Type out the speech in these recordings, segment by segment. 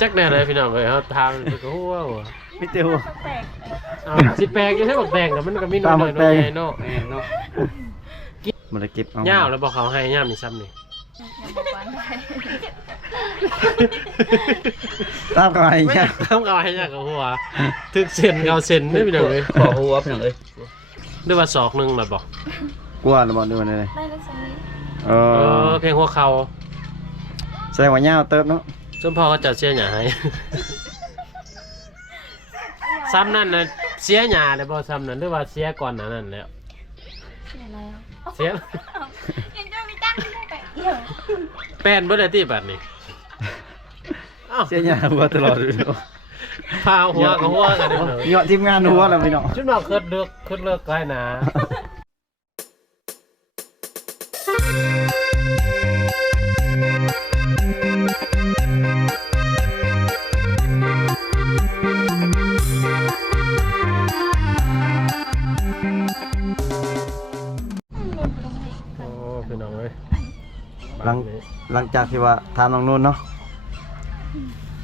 จักแน่เลยพี่น้องเลยเขาทำมันก็หัวมิเตหัวสิแปลกยังให้บอกแดงกับมันก็มีน้อยๆเนาะมันจะเก็บเอาย่าวแล้วบอกเขาให้ย่ามนี่ซ้ำนี่ตามกันไอ้เนี่ยตามกันไอ้เนี่ยกับหัวถึกเส้นเขาเส้นไม่พี่น้องเลยขอหัวพี่น้องเลยด้วยว่าศอกนึงหรอบอกกลัวหรือบอกด้วยเลยเพลงหัวเขาแสดงว่าเงาเติบเนาะจนพ่อก็จัดเสียหยาให้ซ้ำนั่นนะเสียหยาเลยบ่ซ้ำนั่นหรือว่าเสียก่อนนั่นแล้วเสียแป้นบ่ได้ที่บัดนี้เสียหยาหัวตลอดเลยเนาะพาหัวกับหัวกันเลยเหยาะทีมงานหัวแล้วพี่น้องชุดนอกขึ้นเลิกใกล้นะหลังจากที่ว่าทานน้องนุ่นเนาะ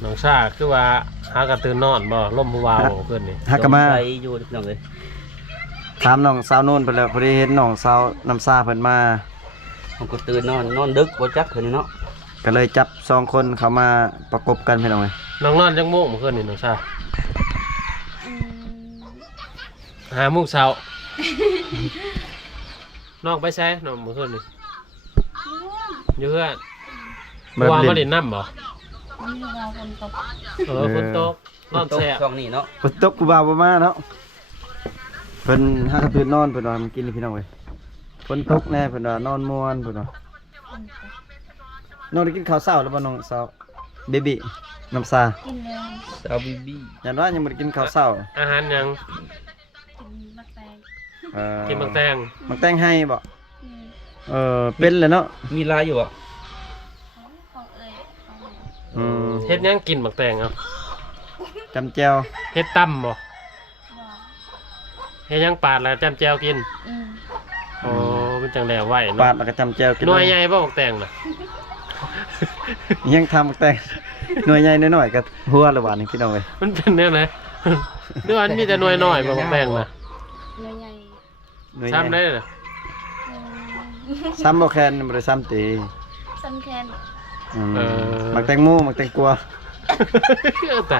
น้องชาคือว่าหากระตือนอนบ่ล่มผู้วาวเพื่อนนี่หากระมาอยู่น้องเลยถามน้องสาวนุ่นไปแล้วพอดีเห็นน้องสาวน้ำซาเพิ่นมาผมก็ตื่นนอนดึกบ่จักเพิ่นเนาะก็เลยจับ2คนเขามาประกบกันพี่น้องเลยน้องนอนจังโมงเพื่อนนี่น้องชา5 โมงเช้าน้องไปใช้น้องเพื่อนนี่อยู่เพื่อนวางมาเล่นน้ำบ่ฝนตกนอนแช่ช่วงนี้เนาะฝนตกกูบ่าวมาเนาะเพิ่นหากระตื่นนอนเพิ่นว่ามันกินพี่น้องเว้ยฝนตกแน่เพิ่นว่านอนม่วนเพิ่นว่าน้องได้กินข้าวเช้าแล้วบ่น้องสาวเบบี้น้ำซากินแล้วสาวบีบี้ยันว่ายังบ่ได้กินข้าวเช้าอาหารยังกินมักแตงให้บ่เป็นเลยเนาะมีลายอยู่อ่ะเฮ็ดยังกินมักแตงเอาจำแจ่วเฮ็ดตั้มบ่เฮ็ดยังปาดแล้วจำแจ่วกินโอ้เป็นจังแล้วไหวปาดแล้วก็จำแจ่วกินหน่วยใหญ่บ่มักแตงน่ะยังทำมักแตงหน่วยใหญ่น้อยๆก็หัวละบาดนี่พี่น้องเว้ยมันเป็นแนวไหนหรือว่ามีแต่หน่วยน้อยบ่มักแตงน่ะหน่วยใหญ่ซ้ำได้เหรอซ้ำบ่แคนบ่ได้ซ้ำตีซ้ำแคนมักแตงโมมักแตงกลัวแต่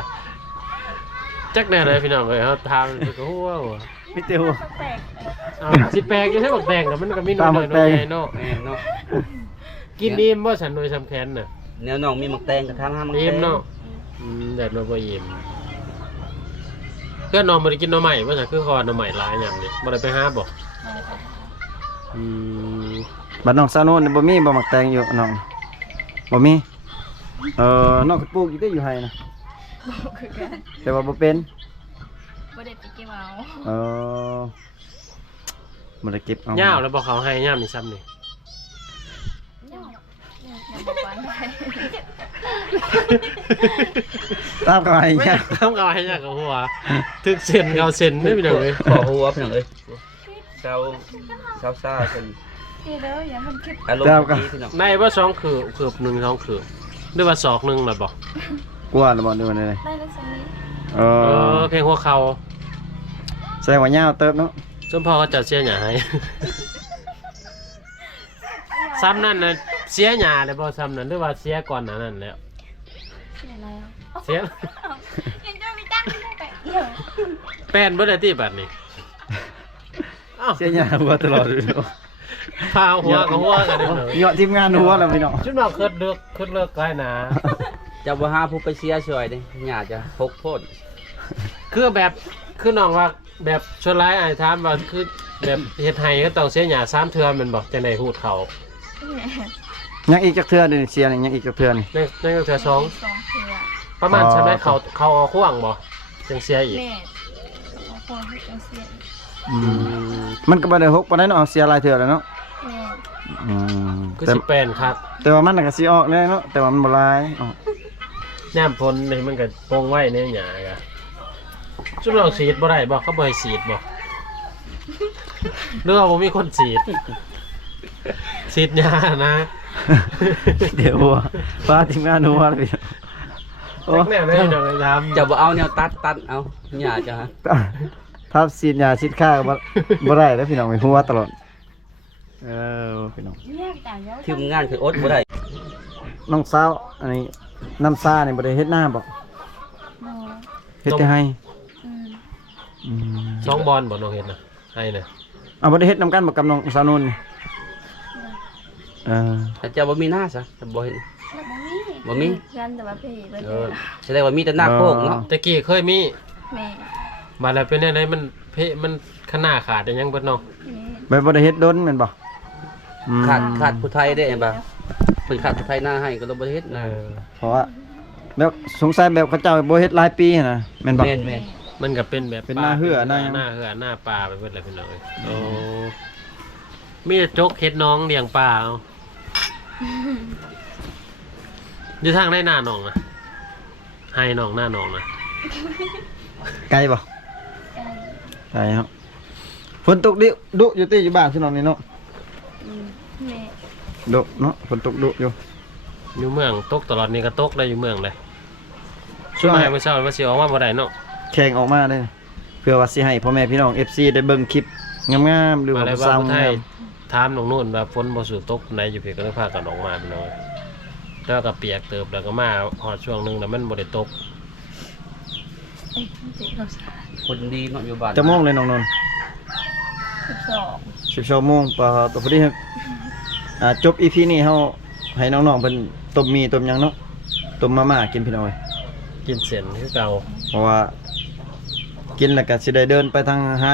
จักแน่เลยพี่น้องเลยเขาทำมันก็หัวมิเตหัวสิแปลกยังให้บอกแดงกับมันก็มีน้อยๆเนาะกินอิ่มบ่ฉันโดยซ้ำแคนน่ะแนวน้องมีมักแตงกับทางห้ามมักแตงอิ่มเนาะแดดเราบ่อิ่มเพื่อนน้องบ่ได้กินหน่อไม้บ่ใช่คือคอหน่อไม้หลายอย่างนี่บ่ได้ไปหาบ่บัดน้องสาวโน่นบ่มีบ่มักแตงอยู่น้องบ่มีน้องก็ปลูกอยู่ได้อยู่ไห้นะแต่ว่าบ่เป็นบ่ได้ไปเก็บเอาบ่ได้เก็บเอาย่าวแล้วบ่เขาให้ย่ามนี่ซ้ำนี่ตามกันไอ้เนี่ยตามกันไอ้เนี่ยกับหัวถึกเส้นเขาเส้นไม่เป็นไรเลยขอหัวพี่น้องเลยเช้าซ่าเส้นอารมณ์ดีพี่น้องในว่า2 คืบ1 2 คืบด้วยว่าศอกนึงหรอบอกกลัวหรือบอกด้วยอะไรเพลงหัวเขาแสดงว่าเงาเติบเนาะจนพ่อก็จัดเสียหยาให้ซ้ำนั่นนะเสียหยาเลยบ่ซ้ำนั่นหรือว่าเสียก่อนนั่นแล้วเสียแป้นบ่ได้ที่บัดนี้เสียหยาหัวตลอดเลยเนาะพาหัวกับหัวกันเลยเหยาะทีมงานหัวแล้วพี่น้องชุดนอกขึ้นเลิกใกล้นะจะบ่หาผู้ไปเสียช่วยดิหยาจะพกโพดคือแบบคือน้องว่าแบบชวนร้ายไอ้ถามว่าคือแบบเฮ็ดให้ก็ต้องเสียหยา3 เทื่อมันบอกจังได๋ฮู้เขายังอีกจักเทื่อนึงเสียนี่ยังอีกจักเทื่อนี่นั่นก็เทื่อ2ประมาณใช่มั้ยเขาเอาข่วงบ่จังเสียอีกมันก็บ่ได้6ปานใดเนาะเสียหลายเทื่อแล้วเนาะคือสิแปนครับแต่ว่ามันก็สิออกแน่เนาะแต่ว่ามันบ่หลายย่ามพ้นนี่มันก็โป่งไว้ในหญ้าก็ชุดเราฉีดบ่ได้บ่เขาบ่ให้ฉีดบ่หรือว่าบ่มีคนฉีดหญ้านะเดี๋ยวฟ้าทีมงานหัวเลย โอ้ จักแนวได้ดอกเลยทำ จะบ่เอาแนวตัดเอาหญ้าจะ ถ้าสีดยาสีดข้าก็บ่ได้แล้วพี่น้องไปหัวตลอดพี่น้อง แยกต่างแล้ว ทีมงานคืออดบ่ได้ น้องสาวอันนี้น้ำซ่านี่บ่ได้เฮ็ดหน้าบ่ โน เฮ็ดแต่ให้ อืม อืม สองบอลบ่น้องเห็นนะให้น่ะ เอาบ่ได้เฮ็ดนำกันบ่กับน้องสาวนุ่นนี่เออ แต่จะบ่มีหน้าซะจะบ่เห็น แล้วบ่มี บ่มี กันแต่ว่าเพเบิ่ เออแสดงว่ามีแต่หน้าโคกเนาะ ตะกี้เคยมี แม่ มาแล้วเป็นอะไรมันมันขนาดขาดได้ยังเบิดเนาะ แม่ แบบบ่ได้เฮ็ดดนแม่นบ่อืม ขาดผู้ไทยได้บ่เพิ่นขาดผู้ไทยหน้าให้ก็เลยบ่ได้เฮ็ดนะ เพราะว่าแบบสงสัยแบบเขาเจ้าบ่เฮ็ดหลายปีนะแม่นบ่ แม่น มันก็เป็นแบบ เป็นหน้าเหือหน้ายัง หน้าเหือหน้าปลาไปเบิดเลยพี่น้องเอ้ยโอ้มีแต่จกเฮ็ดน้องเลี้ยงปลาเอาอยู่ทางได้หน้าหนองนะให้หนองหน้าหนองนะ ไกลบ่ ไก่ ไกลเนาะฝนตกดิดุอยู่ติอยู่บ้านพี่น้องนี่เนาะ อืมแม่ ดุเนาะฝนตกดุอยู่ อยู่เมืองตกตลอดนี่ก็ตกได้อยู่เมืองเลย ช่วง มาให้เมื่อเช้าว่าสิออกมาบ่ได้เนาะ แข่งออกมาได้เพื่อว่าสิให้พ่อแม่พี่น้อง FC ได้เบิ่งคลิปงามๆหรือ มา ว่า เลย ส ว่า ร้าง ผู้ไท งาย ม ถามน้องนุ่นว่าฝนบ่สู่ตกไหนอยู่เพียก็เลยพากันออกมาพี่น้องแล้วก็เปียกเติบแล้วก็มาฮอดช่วงหนึงแล้วมันบ่ได้ตก เอ้ยเจ็ดเราสา คนดีเนาะอยู่บ้าน จะโมงเลยน้องนนท์ 12 12โมงพอดีครับจบ EP นี้เฮาให้น้องๆเพิ่นต้มมีต้มหยังเนาะต้มมาม่ากินพี่น้องเอ้ย กินเส้นคือเก่า เพราะว่ากินแล้วก็สิได้เดินไปทางหา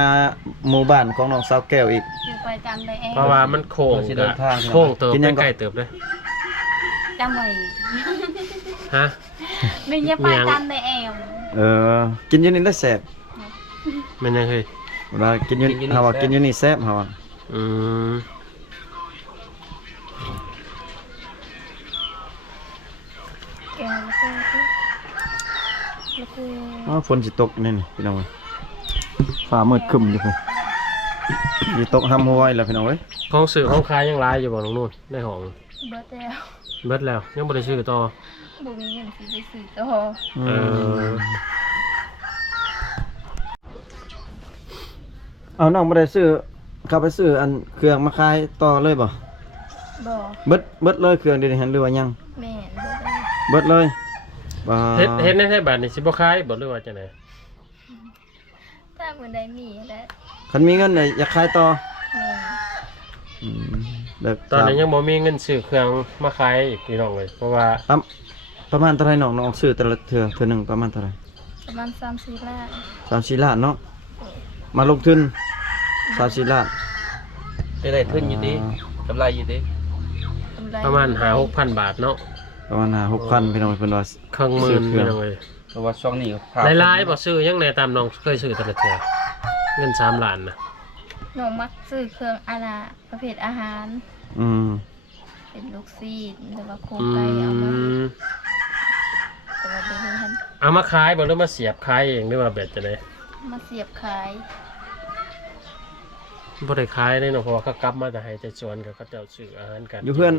หมู่บ้านของน้องสาวแก้วอีก อยู่ไปจำได้เอง เพราะว่ามันโค้ง สิเดินทาง โค้งเติบ กินยังก่อน ใกล้ๆเติบเลย จำไว้ ฮะ ไม่อย่าไปจำได้เอง กินอยู่นี่ได้แซ่บ มันยังเคย เวลากินอยู่เฮาว่ากินอยู่นี่แซ่บเฮาว่า อืม แกแล้วก็แล้วก็ อ๋อฝนสิตกนี่นี่พี่น้องเอ้ยฟ้ามืดครึ้มอยู่พุ่นสิตกห้ำห้วยแล้วพี่น้องเอ้ย ของสื่อของขายยังหลายอยู่บ่น้องนุ่นในห้อง เบิร์ดแล้ว เบิดแล้วยังบ่ได้ซื้อต่อ บุมีเงินซื้อไปซื้อต่อ เออ เอาน้องบ่ได้ซื้อเข้าไปซื้ออันเครื่องมาขายต่อเลยบ่ บ่ เบิดเลยเครื่องเดี๋ยวนี้หันหรือว่ายัง แม่นเบิร์ดแล้ว เบิดเลยบ่ เฮ็ดในไทยบัดนี่สิบ่ขายบ่หรือว่าจังได๋ ถ้าคนใดมีแล้ว คันมีเงินน่ะอยากขายต่อ แม่ อืมแบบ ตอนนี้ยังบ่มีเงินซื้อเครื่องมาขายอีกพี่น้องเลยเพราะว่า ประมาณเท่าไหร่น้องซื้อแต่ละเทื่อหนึงประมาณเท่าไหร่ ประมาณ3-4ล้าน 3-4ล้านเนาะมาลงทุน3-4ล้าน จะได้ทุนอยู่ดีกำไรอยู่ดี กำไร ประมาณ5-6,000 บาทเนาะ ประมาณ6,000พี่น้องเพิ่นว่า เครื่องหมื่นพี่น้องเลย เพราะว่าช่วงนี้ หลายๆบ่ซื้อยังไงตามน้องเคยซื้อแต่ละเทื่อเงิน3ล้านน่ะ หนูมักซื้อเครื่องอาณาประเภทอาหาร อืม เป็นลูกซีดหรือว่าโครง อื ไก่เอามาม แต่ว่าบ่รู้ทัน เอามาขายบ่หรือมาเสียบขายเองหรือว่าแบบจังได๋ มาเสียบขาย บ่ได้ขายเลยเนาะเพราะว่าเขากลับมาแต่ให้แต่สวนก็เขาเจ้าซื้ออาหารกัน อยู่เพื่อน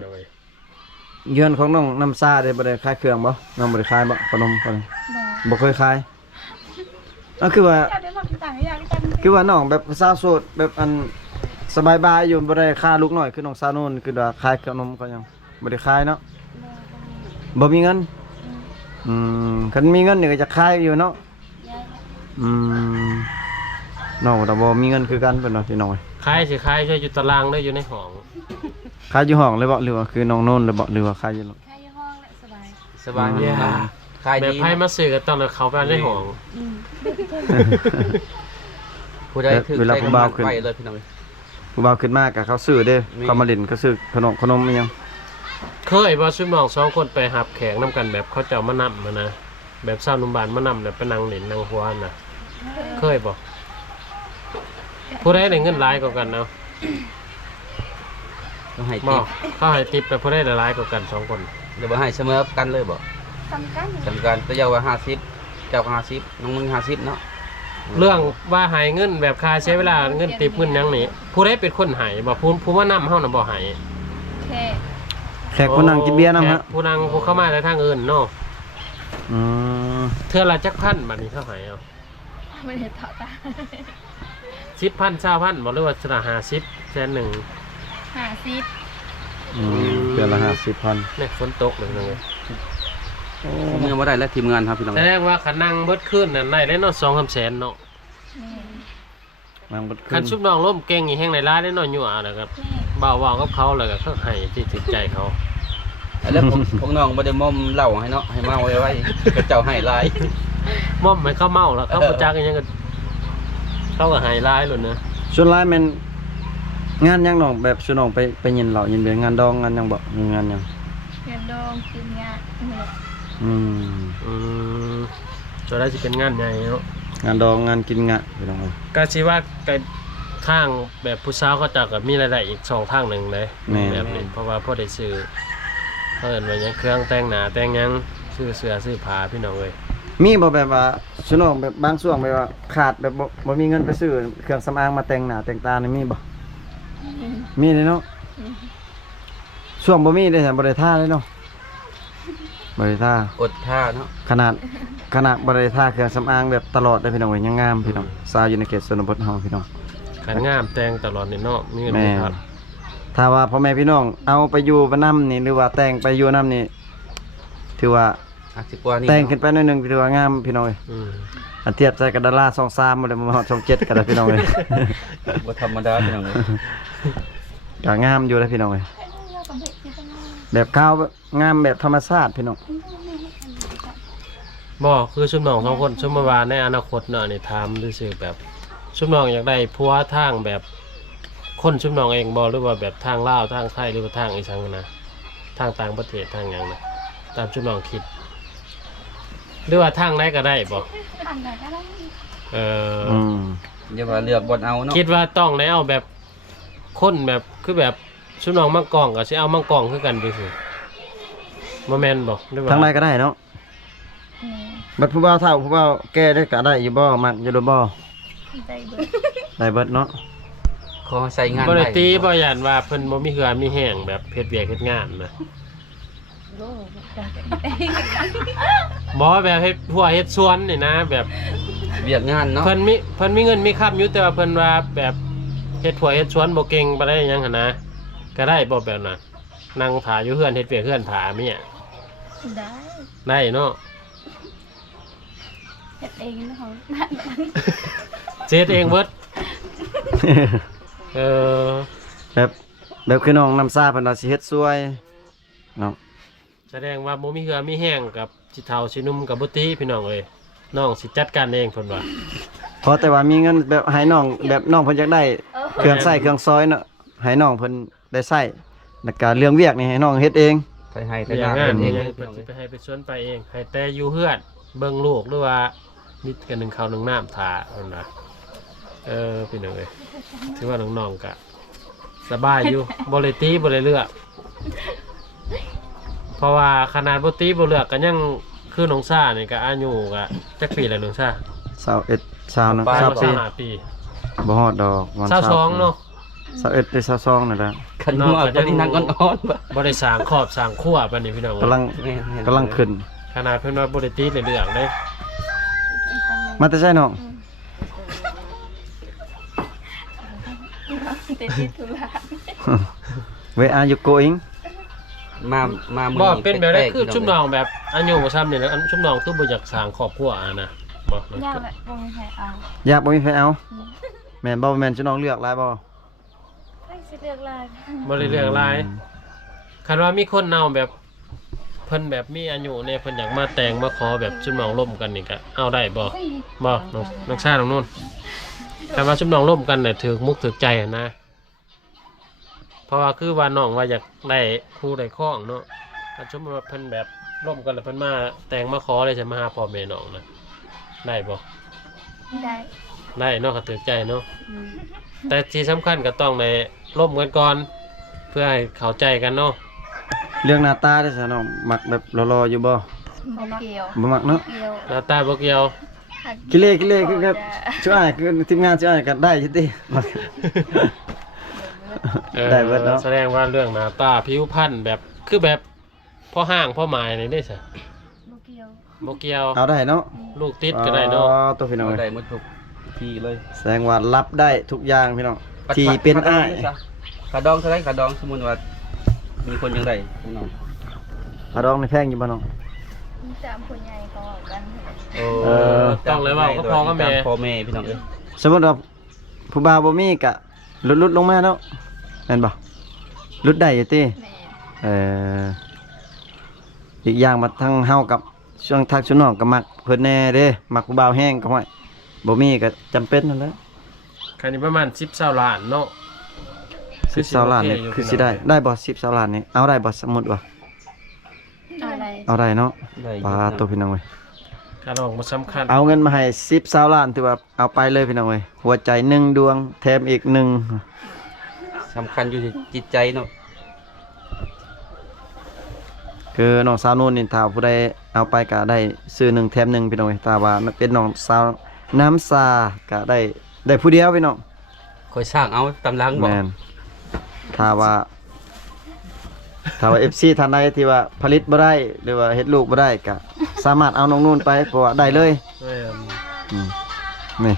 เยือนของน้องน้ำซ่าได้บ่ได้ขายเครื่องบ่น้องบ่ได้ขายบ่ขนมบ่ บ่ บ่เคยขายคือว่า อยากได้หลักต่างอยากได้จัง คือว่าน้องแบบสาวโสดแบบอันสบายบายอยู่บ่ได้ค่าลูกน้อยคือน้องสาวนู่นคือว่าขายขนมก็ยังบ่ได้ขายเนาะบ่มีเงินคันมีเงินนี่ก็จะขายอยู่เนาะ ยาย อืมน้องแต่บ่มีเงินคือกันเพิ่นว่าพี่น้อง ขายสิขายใช้อยู่ตารางได้อยู่ในห้อง ขายอยู่ห้องเลยบ่หรือว่าคือน้องโน่นเลยบ่หรือว่าขายอยู่ แค่อยู่ห้องแหละสบาย สบายดีขาย แบบ ดี ไผมาซื้อก็ต้องเอาเขาไปในห้อง ผู้ใดถือ เวลาผู้บ่าวขึ้น ไปเลยพี่น้อง ผู้บ่าวขึ้นมาก็เขาซื้อเด้ มี เขามาเล่นก็ซื้อขนมอิหยัง เคยบ่ซุมน้องสองคนไปหับแขกนํกันแบบเขาเจ้ามานำนะแบบชาวนุ่มบ้านมานำแล้วไปนั่งเล่นนั่งหัวน่ะเคยบ่ผู้ใดได้เงินหลายกว่ากันเอา ต้องให้ บ่ ติป เขาให้ติปไปผู้ใดได้หลายกว่ากัน2คน เดี๋ยวบ่ให้เสมอกันเลยบ่ สำคัญ สำคัญแต่เจ้าว่า50เจ้าก็50น้องมึง50เนาะ เรื่องว่าให้เงินแบบค่าใช้เวลาเงินติปเงินหยังนี่ผู้ใดเป็นคนให้บ่ผู้มานำเฮาน่ะบ่ให้ แค่ แขกคนนั่งกินเบียร์นำฮะ แขกผู้นั่งผู้เข้ามาแต่ทางอื่นเนาะ อืม เทื่อละจักพันบัดนี้เท่าไหร่เอา ไม่ได้ถอดตา 10,000 20,000บ่หรือว่าสนะ50แสนหนึ่ง 50 เดือนละ50,000 เนี่ยฝนตกเลยนึง ผมยังบ่ได้แล้วทีมงานครับพี่น้อง แสดงว่าคันนั่งเบิดคืนนั่นได้แล้วเนาะ2-3แสนเนาะ แม่ นางบ่ขึ้ คัน น ชุบน้องล่มเก่งอีแห่งในร้านได้เนาะยั่วแล้วก็บ่าวเว้ากับเขาแล้วก็เขาให้ที่ถึงใจเขา แล้วพวกน้องบ่ได้มอมเหล้าให้เนาะให้เมาไว้ๆก็เจ้าให้หลาย ม่อมให้เขาเมาแล้วเขาบ่จักอีหยังก็เขาก็ให้ร้ายโลดนะ ส่วนหลายแม่นงานหยังน้องแบบส่วนน้องไปยินเหล้ายินเบียร์งานดองงานหยังบ่มีงานหยัง เงินดองกินงานหมด อืม อืมจะได้สิเป็นงานใหญ่เนาะ งานดองงานกินงะพี่น้องเอ้ย ก็สิว่าไกทางแบบผู้สาวเขาจักก็มีรายได้อีก2ทางหนึงเลย แม่ แบบนี้เพราะว่าพอได้ซื้อเขาเอิ้นว่าหยังเครื่องแต่งหน้าแต่งหยังซื้อเสื้อซื้อผ้าพี่น้องเอ้ย มีบ่แบบว่าส่วนน้องแบบบางช่วงแบบว่าขาดแบบบ่มีเงินไปซื้อเครื่องสำอางมาแต่งหน้าแต่งตานี่มีบ่มีเลยเนาะช่วงบ่มีได้แต่บ่ได้ท่าเลยเนาะบ่ได้ท่า อดท่าเนาะ ขนาดบริท่าเครื่องสำอางแบบตลอดได้พี่น้องเว้ยยังงามพี่น้องสาวอยู่ในเขตชนบทเฮาพี่น้อง ขันงามแต่งตลอดนี่เนาะมีเงิน แม่ มีครับ ถ้าว่าพ่อแม่พี่น้องเอาไปอยู่ไปนํนี่หรือว่าแต่งไปอยู่นํนี่ถือว่า อาจสิกว่านี่ แต่งขึ้นไปหน่อยหนึงถือว่างามพี่น้องเอ้ย อืม อันเทียบใส่กับดารา23บ่ได้มาฮอด27กันแล้วพี่น้องเอ้ย บ่ธรรมดาพี่น้อง ก็งามอยู่แล้วพี่น้องเอ้ยแบบขาวแบบงามแบบธรรมชาติพี่น้อง บ่คือชุมน้อง2คนชุมมาว่าในอนาคตเนาะนี่ถามซื่อๆแบบชุมน้องอยากได้ผัวทางแบบคนชุมน้องเองบ่หรือว่าแบบทางลาวทางไทยหรือว่าทางอีสังนะทางต่างประเทศทางหยังนะตามชุมน้องคิด หรือว่าทางไหนก็ได้บ่ อันไหนก็ได้ เออ อืม อย่าว่าเลือกบ่เอาเนาะ คิดว่าต้องได้เอาแบบคนแบบคือแบบชุมน้องมังกรก็สิเอามังกรคือกันไปสิบ่แม่นบ่หรือว่า ทางใดก็ได้เนาะ แม่ บัดผู้บ่าวเฒ่าผู้บ่าวแก่ได้ก็ได้อยู่บ่มักอยู่บ่ ได้เบิด ได้เบิดเนาะ ขอใส่งาน บ่ได้ ได้ ตีบ่ย่านว่าเพิ่นบ่มีเหือมีแห้งแบบเฮ็ดเวียกเฮ็ดงานนะ โลกได้เอง บ่แบบเฮ็ดหัวเฮ็ดสวนนี่นะ แบบ เวียกงานเนาะ เพิ่นมีเงินมีค้ำอยู่แต่ว่าเพิ่นว่าแบบเฮ็ดหัวเฮ็ดสวนบ่เก่งปานใดหยังหั่นนะก็ได้บ่แบบนั้นนั่งถ่าอยู่เฮือนเฮ็ดเวียกเฮือนถ่าเมีย ได้ ได้เนาะ เฮ็ดเองนะของ เฮ็ดเองเบิดเออ แบบคือน้องน้ำซาเพิ่นว่าสิเฮ็ดสวยเนาะ แสดงว่าบ่มีเหือมีแห้งกับสิเฒ่าสิหนุ่มกับบ่ตีพี่น้องเอ้ยน้องสิจัดการเองเพิ่นว่า เพราะแต่ว่ามีเงินแบบให้น้องแบบน้องเพิ่นอยากได้เครื่องใช้เครื่องซอยเนาะให้น้องเพิ่นได้ใช้แล้วก็เรื่องเวียกนี่ให้น้องเฮ็ดเอง ใส่ให้ ไป ใส่าน อย่างงาน เอ นี่ ง เพิ่นสิไปให้ไปสวนไปเองให้แต่อยู่เฮือนเบิ่งลูกหรือว่ามีกันหนึ่งข้าวหนึ่งน้ำถ่าเพิ่นว่าพี่น้องเอ้ยถือว่าน้องๆก็สบายอยู่บ่เลยตีบ่เลยเลือกเพราะว่าขนาดบ่ตีบ่เลือกก็ยังคือน้องซ่านี่ก็อายุก็จักปีแล้วน้องซ่า 21ชาวนะ ประมาณ 20ปี 25ปี บ่ฮอดดอกประมาณ 22เนาะ 21หรือ22นั่นแหละ คันว่าตอนนี้นั่งอ่อนๆบ่ บ่ได้สร้างครอบสร้างครัวปานนี้พี่น้องเอ้ย กำลังขึ้น ขนาดเพิ่นว่าบ่ได้ตีเลยเลือกเด้ มาแต่ใช่น้อง ติดที่ธุระ Where are you going มามื้ บ่ อ เป็นแบบได้ แปลกๆ คือชุมน้องแบบอายุบ่ซ้ำนี่นะอันชุมน้องคือบ่อยากสร้างครอบครัวอะนะบ่ ยากแบบบ่มีใครเอา อยากบ่มีไผเอาแม่นบ่แม่นจะน้องเลือกหลายบ่ ไม่สิเลือกลาย บ่ได้เรื่องหลายคันว่ามีคนเอาแบบเพิ่นแบบมีอายุเนี่ยเพิ่นอยากมาแต่งมาขอแบบชุมน้องร่วมกันนี่ก็เอาได้บ่น้องชายน้องนุ่นแต่ว่าชุมน้องร่วมกันเนี่ยถูกมุกถูกใจอะนะเพราะว่าคือว่าน้องว่าอยากได้คู่ได้ข้องเนาะถ้าสมมุติว่าเพิ่นแบบร่วมกันแล้วเพิ่นมาแต่งมาขอเลยจะมาหาพ่อแม่น้องนะได้บ่ ได้ ได้เนาะก็ถูกใจเนาะแต่ที่สำคัญก็ต้องได้ร่วมกันก่อนเพื่อให้เข้าใจกันเนาะ เรื่องหน้าตาได้ซะน้องมักแบบรอๆอยู่บ่ บ่เกี่ยว บ่มักเนาะ เกี่ยว หน้าตาบ่เกี่ยว กิเลคือครับช่วยคือทีมงานช่วยกันได้อยู่ติ ได้เบิดเนาะ แสดงว่าเรื่องหน้าตาผิวพรรณแบบคือแบบพ่อห้างพ่อหมายนี่ได้ซะ บ่เกี่ยว บ บ่เกี่ยว เอาได้เนาะ ลูกติดก็ได้เนาะ อ๋อตัวพี่น้อง เอา เอ้ ได้ ย หมดทุกที่เลย แสดงว่ารับได้ทุกอย่างพี่น้องที่เป็นอ้าย ขาดองเท่าไรขาดองสมมุติว่ามีคนยังไงพี่น้อง อาดองในแพงอยู่บ่น้อง จำคนใหญ่ก็บอกกัน เออต้องเลยว่าก็พอก็แม่ พ่อแม่พี่น้องเอ้ย สมมุติว่าผู้บ่าวบ่มีก็ลดลงมาเนาะแม่นบ่ลดได้อยู่ติ แม่ เอ่ออีกอย่างมาทั้งเฮากับช่วงทักช่วงน้องก็มักเพิ่นแน่เด้มักผู้บ่าวแห้งก็ห้อยบ่มีก็จำเป็นนั่นแหละ คันนี้ประมาณ10-20ล้านเนาะ 10 ล้านนี่คือสิได้บ่10 ล้านนี่เอาได้บ่สมมุติว่า อะไร เอาได้เนาะ ได้ ปลาตัวพี่น้องเว้ย การออกมาสำคัญ เอาเงินมาให้10 ล้านถือว่าเอาไปเลยพี่น้องเว้ยหัวใจ1ดวงแถมอีก1 สำคัญอยู่ที่จิตใจเนาะ คือน้องสาวนุ่นนี่ถ้าผู้ใดเอาไปก็ได้ซื้อ1แถม1พี่น้องเว้ยถ้าว่าเป็นน้องสาวน้ำซาก็ได้ผู้เดียวพี่น้อง คอยสร้างเอาตำลังบ่ แม่นถ้าว่า FC ท่านใดที่ว่าผลิตบ่ได้หรือว่าเฮ็ดลูกบ่ได้ก็สามารถเอาน้องนุ่นไปเพราะว่าได้เลย แม่น อืมนี่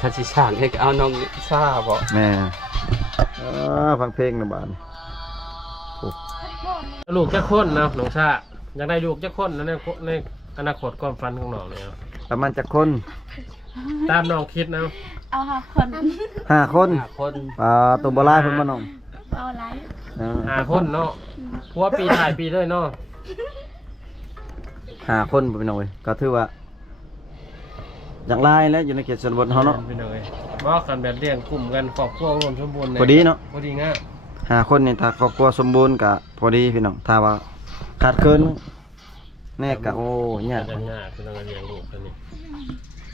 ถ้าสิสร้างให้ก็เอาน้องซ่าบ่ แม่ฟังเพลงนะบาดนี้ ลูกจักคนเนาะน้องชาอยากได้ลูกจักคนนะในอนาคตความฝันของน้องเนี่ย ประมาณจักคน ตามน้องคิดนะ เอาหาคน 5 คน 5 คน ตัวบ่หลายเพิ่นบ่น้อง เอาไร 5คนเนาะผัวปีถ่ายปีเลยเนาะ 5คนพี่น้องเว้ยก็ถือว่าอย่างหลายแล้วอยู่ในเขตชนบทเฮาเนาะ พี่น้องเอ้ยบอกกันแบบเลี้ยงกลุ่มกันครอบครัวรวมสมบูรณ์ พอดีเนาะ พอดีง่าย 5 คนนี่ถ้าครอบครัวสมบูรณ์ก็พอดีพี่น้องถ้าว่าขาดเกินแน่ก็โอ้ยาก จะยากพี่น้องเลี้ยงลูกคนนี้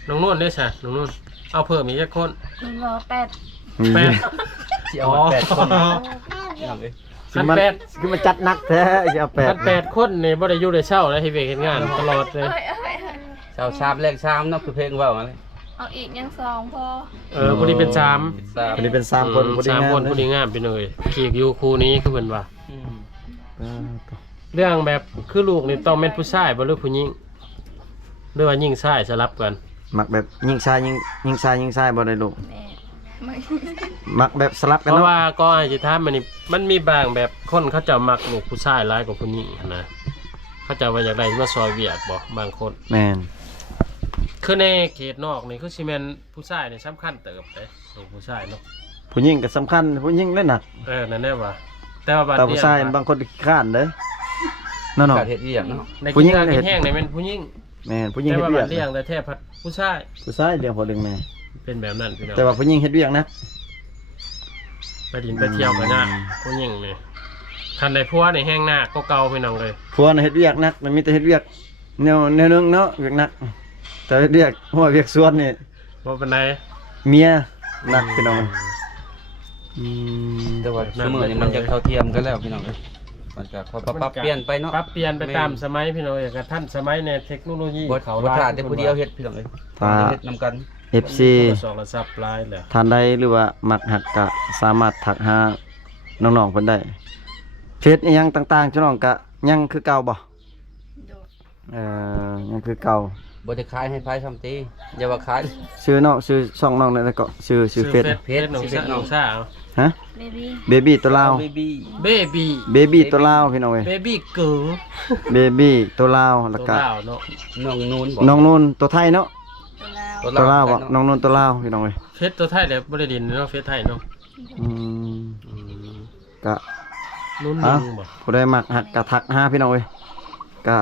น้องนุ่นได้ใช่น้องนุ่นเอาเพิ่มอีกจักคน มีรอ8 แปด สิเอามา8คนพี่น้องเอ้ย คือมันคือมันจัดหนักแท้สิเอา คัน 8 8คนนี่บ่ได้อยู่ได้เช่าแล้วให้เวกเฮ็ดงานตลอดเลย ชาวชามแรกชามเนาะคือเพลงเว้ามาเลย เอาอีกยัง2พอ พอดีเป็น3 สาม อันนี้เป็น3คนพอดี สาม งาม คนพอดีงามไปเลยขี่อยู่คู่นี้คือเพิ่นว่า อืม เรื่องแบบคือลูกนี่ต้องเป็นผู้ชายบ่หรือผู้หญิงหรือว่าหญิงชายสลับกัน มักแบบยิงซ้ายยิงซ้ายบ่ได้ลูก แม่ไม่ มักแบบสลับ เพ กัน ราะ เนาะ ว่าก็ให้สิถามมันมีบางแบบคนเขาเจะมักลูกผู้ชายหลายกว่าผู้หญิงนะเขาเจะว่าอยากได้มาซอยเวียดบ่บางคน แม่น คือในเขตนอกนี่คือสิแม่นผู้ชายนี่สำคัญเติบเลยลูกผู้ชายเนาะ ผู้หญิงก็สำคัญผู้หญิงเล่นหนัก นั่นแน่ว่าแต่ว่าบัด แต่ เนี้ ผู้ชายบางคนขี้ข้านเด้อเนาะ การเฮ็ดเวียกเนาะ ใน ผู้ กิ หญิ น ง งาน เฮ็ กิ ด นแห้งนี่เป็นผู้หญิง แม่นผู้หญิง แต่ เฮ็ด ว่า เวี บั ย ด ก เลี้ยงแต่แท้พัดผู้ชาย ผู้ชายเลี้ยงพอเลี้ยงแม่ เป็นแบบนั้นพี่น้อง แต่ว่าผู้หญิงเฮ็ดเวียกนะ ไปดินไปเที่ยวกันยากผู้หญิงนี่คันใดผัวในแห้งหน้าก็เก่าพี่น้องเลย ผัวน่ะเฮ็ดเวียกนักมันมีแต่เฮ็ดเวียกแนวนึงเนาะเวียกหนักแต่เฮ็ดเวียกหัวเวียกส่วนนี่ ว่าเป็นไร เมียหนักพี่น้องอืม แต่ว่าสมัยนี้มันจะเท่าเทียมกันแล้วพี่น้องเอ้ยมันก็ค่อยปรับเปลี่ยนไปเนาะ ปรับเปลี่ยนไปตามสมัยพี่น้องอย่างกับท่านสมัยในเทคโนโลยี บ่ เขา บ่ทาแต่ผู้เดียวเฮ็ดพี่น้องเอ้ย ถ้า เฮ็ดนำกัน FC สองระซับลายแหละ ท่านใดหรือว่ามักหักก็สามารถทักหาน้องๆเพิ่นได้เฟซอีหยังต่างๆเจ้าน้องก็ยังคือเก่าบ่ โดด ยังคือเก่า บ่ได้ขายให้ไผซ้ำติอย่าว่าขาย ชื่อน้องชื่อช่องน้องนั่นแหละก็ชื่อเฟซ เพชรหนุ่มซ่าหนุ่มซ่าเอา ฮะ เบบี้ เบบี้ตัวลาว เบบี้ เบบี้ เบบี้ตัวลาวพี่น้องเว้ย เบบี้เกิร์ล เบบี้ตัวลาวแล้ว ตัว ก็ ดาวเนาะ น้องนูนบ่ น้องนุ่นตัวไทยเนาะ ตัวแล้ว ตัวลาวบ่น้องนุ่นตัวลาวพี่น้องเว้ย เฟซตัวไทยแต่บริดินเนาะเฟซไทยเนาะ อืมก็ นุ่น ฮะ นึงบ่ ผู้ใดมักหักก็ทักหาพี่น้องเว้ยก็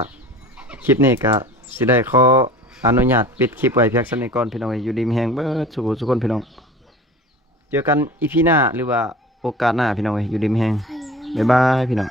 คลิปนี้ก็สิได้ขออนุญาตปิดคลิปไว้เพียงซั่นนี้ก่อนพี่น้องเว้ยอยู่ดีมีแฮงเบิดทุกคนพี่น้องเจอกันอีพีหน้าหรือว่าโอกาสหน้าพี่น้องเว้ยอยู่ดีมีแฮงบ๊ายบายพี่น้อง